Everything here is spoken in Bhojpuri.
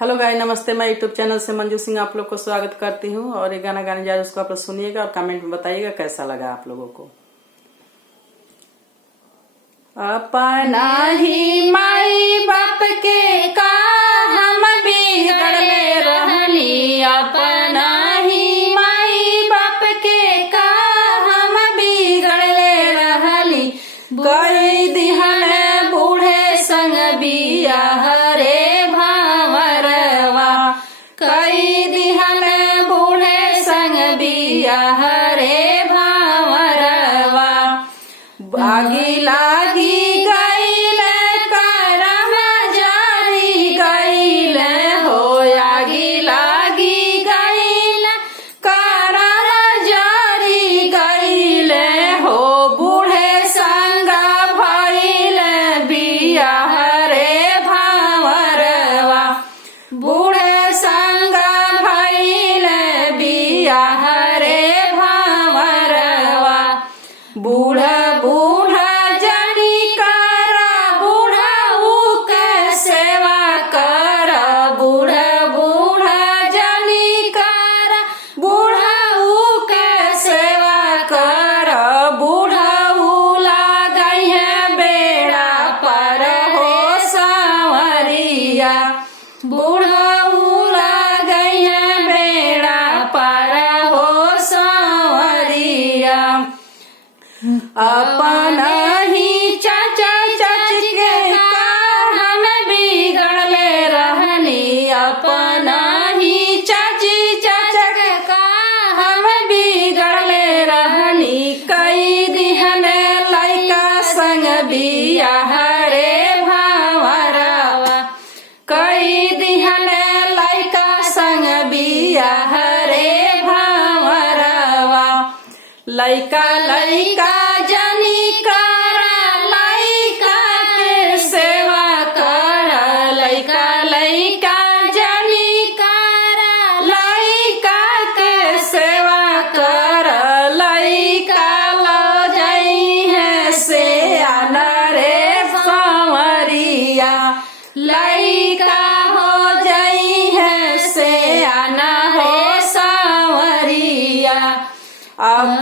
हेलो गाइस, नमस्ते। मैं यूट्यूब चैनल से मंजू सिंह आप लोग को स्वागत करती हूँ। और ये गाना गाने जा रहा है, उसको आप लोग सुनिएगा और कमेंट में बताइएगा कैसा लगा आप लोगों को। अपना ही माई बाप के का हम बिगड़ले रहनी, अपना ही माई बाप के का हम बिगड़ले रहनी। गई दिहन बूढ़े संग बियाह रे भावरवा, कई दिहन बूढ़े संग बियाह रे भावरवा। आगी लागी गईल करम जारी गईल हो, आगी लागी गईल करम जारी गईल हो। बूढ़े संगा भइल बियाह रे भावरवा, बूढ़े संगा भइल बियाह रे भावरवा। बूढ़ा बूढ़ा जनी कर बूढ़ऊ के सेवा कर, बूढ़ा बूढ़ा जनी कर बूढ़ऊ के सेवा कर। बूढ़ऊ लागई है बेड़ा पर हो सांवरिया, बूढ़ऊ लागई है बेड़ा पर हो सांवरिया। अपना ही चाचा चाची के का हम बिगड़ले रहनी, अपना ही चाची चाचा के का हम बिगड़ले रहनी। कई दिहन लइका संग बियाह रे भावरवा, कई दिहन लइका संग बियाह रे भावरवा। लइका लइका जनी कर लइका के सेवा कर, लइका लइका जनी कर लइका के सेवा कर। लइका लो जई है से आना रे सांवरिया, लइका हो जई है से आना हो सांवरिया। अब